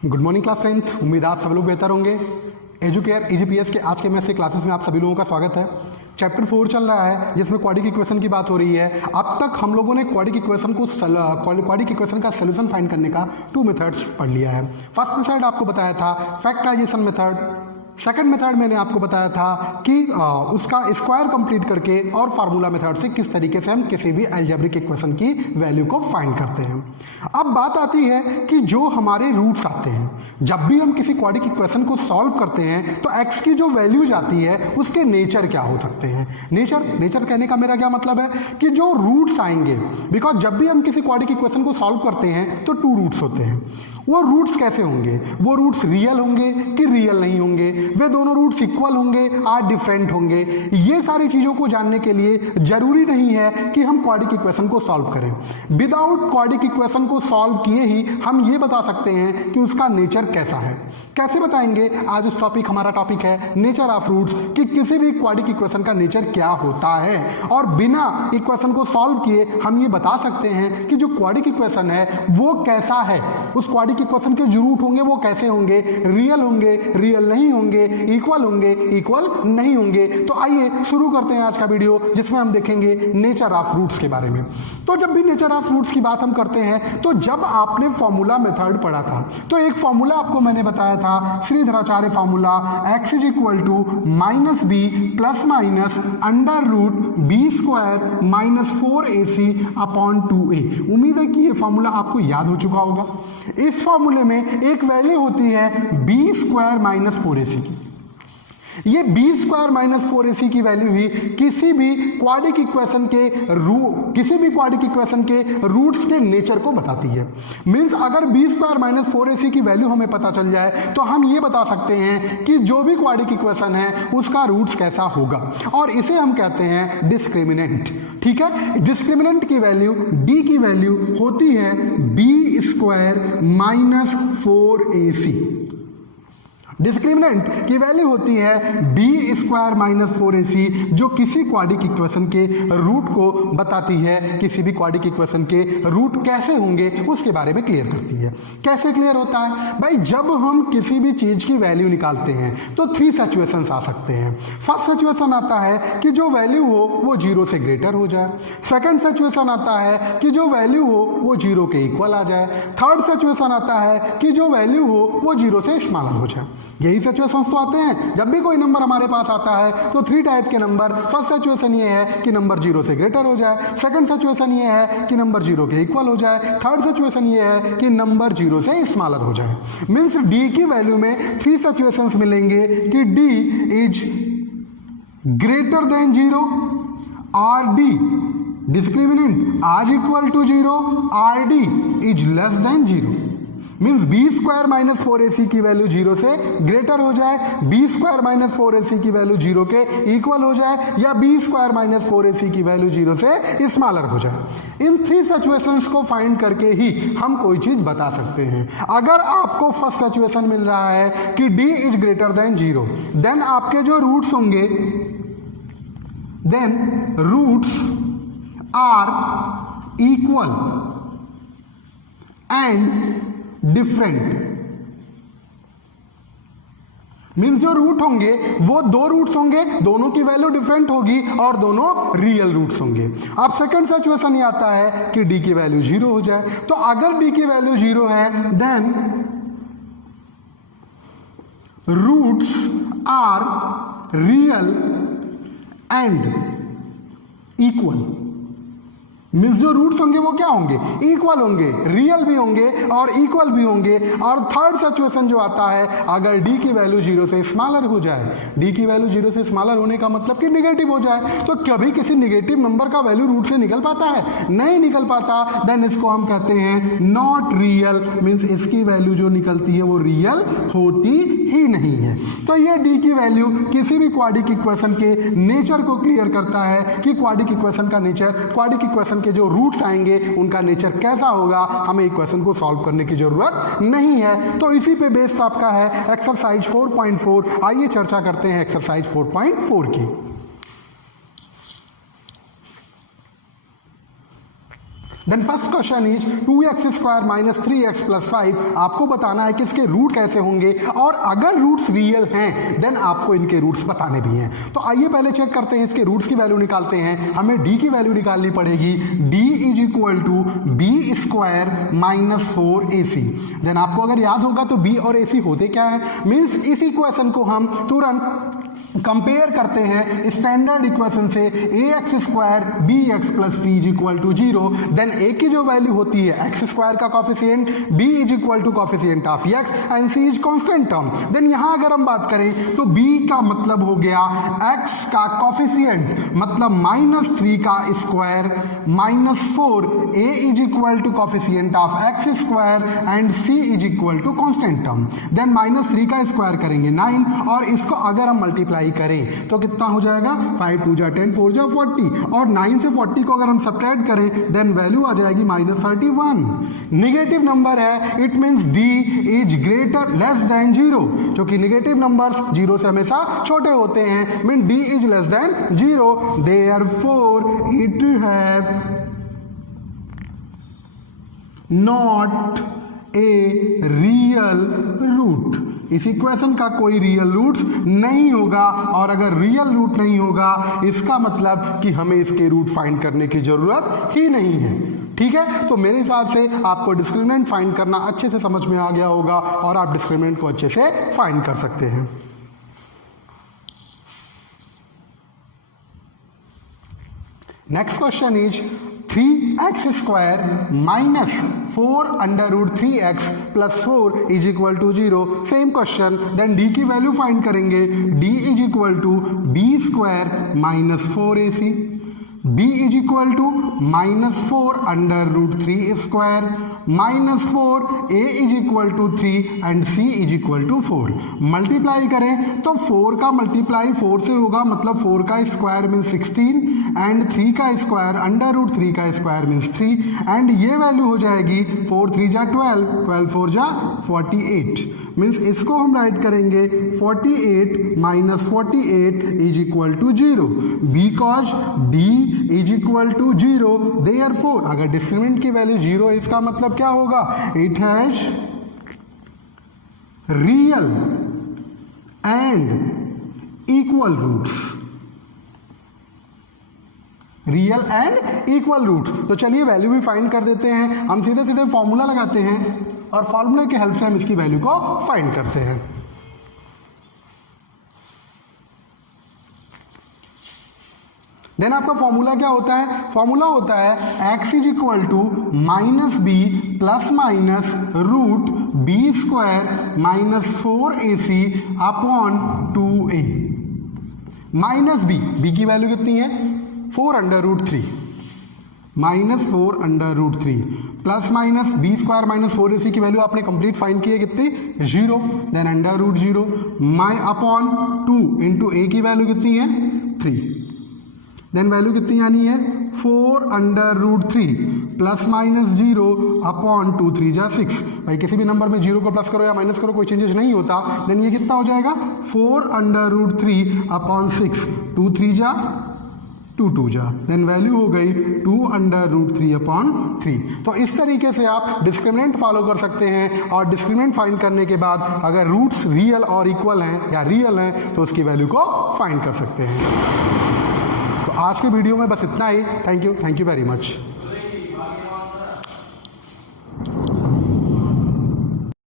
Good morning class 10th। उम्मीद आप सब लोग बेहतर होंगे। एजुकेयर ईजीपीएस के आज के मैथ क्लासेस में आप सभी लोगों का स्वागत है। चैप्टर 4 चल रहा है जिसमें क्वाड्रिक इक्वेशन की बात हो रही है। अब तक हम लोगों ने क्वाड्रिक इक्वेशन का सोल्यूशन फाइंड करने का 2 मेथड्स पढ़ लिया है। फर्स्ट मेथड आपको बताया था फैक्टराइजेशन मेथड। सेकंड मेथड मैंने आपको बताया था कि उसका स्क्वायर कंप्लीट करके और फार्मूला मेथड से किस तरीके से हम किसी भी अलजेब्रिक इक्वेशन की वैल्यू को फाइंड करते हैं। अब बात आती है कि जो हमारे रूट्स आते हैं, जब भी हम किसी क्वाड्रिक इक्वेशन को सॉल्व करते हैं तो एक्स की जो वैल्यूज आती है उसके नेचर क्या हो सकते हैं। नेचर कहने का मेरा क्या मतलब है कि जो रूट्स आएंगे, बिकॉज जब भी हम किसी क्वाड्रिक इक्वेशन को सॉल्व करते हैं तो 2 रूट्स होते हैं। वो रूट्स कैसे होंगे? वो रूट्स रियल होंगे कि रियल नहीं होंगे, वे दोनों रूट्स इक्वल होंगे या डिफरेंट होंगे। ये सारी चीजों को जानने के लिए जरूरी नहीं है कि हम क्वाड्रिक इक्वेशन को सॉल्व करें। विदाउट क्वाड्रिक इक्वेशन को सॉल्व किए ही हम ये बता सकते हैं कि उसका नेचर कैसा है। कैसे बताएंगे? आज उस टॉपिक हमारा टॉपिक है नेचर ऑफ रूट्स, कि किसी भी क्वाड्रिक इक्वेशन का नेचर क्या होता है। और बिना इक्वेशन को सॉल्व किए हम ये बता सकते हैं कि जो क्वाड्रिक इक्वेशन है वो कैसा है। उस क्वाड्रिक इक्वेशन के जो रूट होंगे वो कैसे होंगे, रियल होंगे, रियल नहीं होंगे, इक्वल होंगे, इक्वल नहीं होंगे। तो आइए शुरू करते हैं आज का वीडियो, जिसमें हम देखेंगे नेचर ऑफ रूट्स के बारे में। तो जब भी नेचर ऑफ रूट्स की बात हम करते हैं तो जब आपने फॉर्मूला मेथड पढ़ा था तो एक फॉर्मूला आपको मैंने बताया था, Shridharacharya formula, x is equal to minus B plus minus under root B square minus 4ac upon 2a। उम्मीद है कि ये फॉर्मूला आपको याद हो चुका होगा। इस फॉर्मूले में एक वैल्यू होती है बी स्क्वायर माइनस 4ac की। ये बी स्क्वायर माइनस 4ac की वैल्यू ही किसी भी क्वाड्रिक इक्वेशन के रूट्स के नेचर को बताती है। मींस अगर बी स्क्वायर माइनस 4ac की वैल्यू हमें पता चल जाए तो हम ये बता सकते हैं कि जो भी क्वाड्रिक इक्वेशन है उसका रूट्स कैसा होगा, और इसे हम कहते हैं डिस्क्रिमिनेंट। ठीक है, डिस्क्रिमिनेंट की वैल्यू डी की वैल्यू होती है B square minus 4ac। Discriminant की वैल्यू होती है बी स्क्वायर माइनस 4ac, जो किसी क्वाड्रिक इक्वेशन के रूट को बताती है। किसी भी क्वाड्रिक इक्वेशन के रूट कैसे होंगे उसके बारे में क्लियर करती है। कैसे क्लियर होता है भाई? जब हम किसी भी चीज की वैल्यू निकालते हैं तो 3 सिचुएशंस आ सकते हैं। फर्स्ट सिचुएशन आता है कि जो वैल्यू हो वो 0 से ग्रेटर हो जाए। सेकंड सिचुएशन आता है कि जो वैल्यू हो वो 0 के इक्वल आ जाए। थर्ड सिचुएशन आता है कि जो वैल्यू हो वो 0 से स्मॉलर हो जाए। यही सिचुएशंस तो आते हैं जब भी कोई नंबर हमारे पास आता है। तो 3 टाइप के नंबर, फर्स्ट सिचुएशन ये है कि नंबर 0 से ग्रेटर हो जाए, सेकंड सिचुएशन ये है कि नंबर 0 के इक्वल हो जाए, थर्ड सिचुएशन ये है कि नंबर 0 से स्मॉलर हो जाए। मींस डी की वैल्यू में 3 सिचुएशंस मिलेंगे कि डी इज ग्रेटर देन 0 और डी डिस्क्रिमिनेंट आज इक्वल टू 0 और D is less than 0। Means B square minus 4ac की वैल्यू 0 से ग्रेटर हो जाए, बी स्क्वायर माइनस 4ac की वैल्यू 0 के इक्वल हो जाए, या बी स्क्वायर माइनस 4ac की वैल्यू 0 से स्मॉलर हो जाए। इन 3 सिचुएशंस को फाइंड करके ही हम कोई चीज बता सकते हैं। अगर आपको फर्स्ट सिचुएशन मिल रहा है कि d is greater than 0, then आपके जो रूट्स होंगे, then roots are equal and different. Means जो रूट होंगे वो 2 रूट्स होंगे, दोनों की वैल्यू डिफरेंट होगी और दोनों रियल रूट्स होंगे। अब सेकंड सिचुएशन ये आता है कि डी की वैल्यू 0 हो जाए। तो अगर डी की वैल्यू 0 है then roots are real and equal. Means जो रूट्स होंगे वो क्या होंगे? इक्वल होंगे, रियल भी होंगे और इक्वल भी होंगे। और थर्ड सिचुएशन जो आता है, अगर d की वैल्यू 0 से स्मॉलर हो जाए, d की वैल्यू 0 से स्मॉलर होने का मतलब कि निगेटिव हो जाए। तो कभी किसी निगेटिव नंबर का वैल्यू रूट से निकल पाता है? नहीं निकल पाता। देन इसको हम कहते हैं नॉट रियल। मीन्स इसकी वैल्यू जो निकलती है वो रियल होती ही नहीं है। तो ये d की वैल्यू किसी भी क्वाड्रिक इक्वेशन के नेचर को क्लियर करता है कि क्वाड्रिक इक्वेशन का नेचर, क्वाड्रिक इक्वेशन के जो रूट्स आएंगे उनका नेचर कैसा होगा। हमें इक्वेशन को सॉल्व करने की जरूरत नहीं है। तो इसी पे बेस्ड आपका है एक्सरसाइज 4.4। आइए चर्चा करते हैं एक्सरसाइज 4.4 की। Then first question is 2x² minus 3x plus 5। आपको बताना है कि इसके रूट कैसे होंगे, और अगर रूट्स रियल हैं देन आपको इनके रूट्स बताने भी हैं। तो आइए पहले चेक करते हैं, इसके रूट्स की वैल्यू निकालते हैं। हमें d की वैल्यू निकालनी पड़ेगी, d is equal to b² minus 4ac। Then आपको अगर याद होगा तो b और ac होते क्या है, मीन्स इस इक्वेशन को हम तुरंत कंपेयर करते हैं स्टैंडर्ड इक्वेशन से, ax² bx plus c is equal to 0। Then a की जो वैल्यू होती है x² का coefficient, b is equal to coefficient of x and c is constant term. Then यहां अगर हम बात करें तो b का मतलब हो गया x का कॉफिशिएंट मतलब -3 का square minus 4, a is equal to coefficient of x² and c is equal to constant term. Then -3 का स्क्वायर करेंगे 9, और इसको अगर हम मल्टीप्लाई करें तो कितना हो जाएगा, 5 2 जा 10 4 जा 40, और 9 से 40 को अगर हम सब्ट्रैक्ट करें देन वैल्यू आ जाएगी -31। नेगेटिव नंबर है, it means d is greater less than 0, क्योंकि नेगेटिव नंबर्स 0 से हमेशा छोटे होते हैं, mean d is less than 0, therefore it have not a real root. इस इक्वेशन का कोई रियल रूट्स नहीं होगा, और अगर रियल रूट नहीं होगा इसका मतलब कि हमें इसके रूट फाइंड करने की जरूरत ही नहीं है। ठीक है, तो मेरे हिसाब से आपको डिस्क्रिमिनेंट फाइंड करना अच्छे से समझ में आ गया होगा, और आप डिस्क्रिमिनेंट को अच्छे से फाइंड कर सकते हैं। Next question is 3x² minus 4 under root 3x plus 4 is equal to 0। Same question. Then d की वैल्यू फाइंड करेंगे, d is equal to b² minus 4ac, b is equal to -4 under root 3 square minus 4, a is equal to 3 and c is equal to 4। Multiply करें तो 4 का multiply 4 से होगा, मतलब 4 का square means 16 and 3 का square under root 3 का square means 3, and ये वैल्यू हो जाएगी 4 3 जा 12, 12 4 जा 48। मीन्स इसको हम राइट करेंगे 48 minus 48 is equal to 0, because d is equal to 0, therefore अगर डिस्क्रिमिनेंट की वैल्यू 0 है इसका मतलब क्या होगा, it has real and equal roots, real and equal roots. तो चलिए वैल्यू भी फाइंड कर देते हैं। हम सीधे सीधे फॉर्मूला लगाते हैं, और फॉर्मूले के हेल्प से हम इसकी वैल्यू को फाइंड करते हैं। देन आपका फॉर्मूला क्या होता है, फॉर्मूला होता है x is equal to -b plus minus root b² minus 4ac upon 2a minus b की वैल्यू कितनी है 4 under root 3 -4 under root 3 plus minus b² minus 4ac की वैल्यू आपने कंप्लीट फाइंड की है कितनी 0, then under root 0 upon 2 into a की value कितनी है 3, देन वैल्यू कितनी आनी है 4 under root 3 plus minus 0 upon 2 3 जा 6। भाई किसी भी नंबर में 0 को प्लस करो या माइनस करो कोई चेंजेस नहीं होता। देन ये कितना हो जाएगा 4 अंडर रूट 3 अपॉन 6, 2 3 जा 2 2 जा, देन वैल्यू हो गई 2 अंडर रूट 3 अपॉन 3। तो इस तरीके से आप डिस्क्रिमिनेंट फॉलो कर सकते हैं, और डिस्क्रिमिनेंट फाइंड करने के बाद अगर रूट्स रियल और इक्वल हैं या रियल हैं तो उसकी वैल्यू को फाइंड कर सकते हैं। तो आज के वीडियो में बस इतना ही। Thank you very much.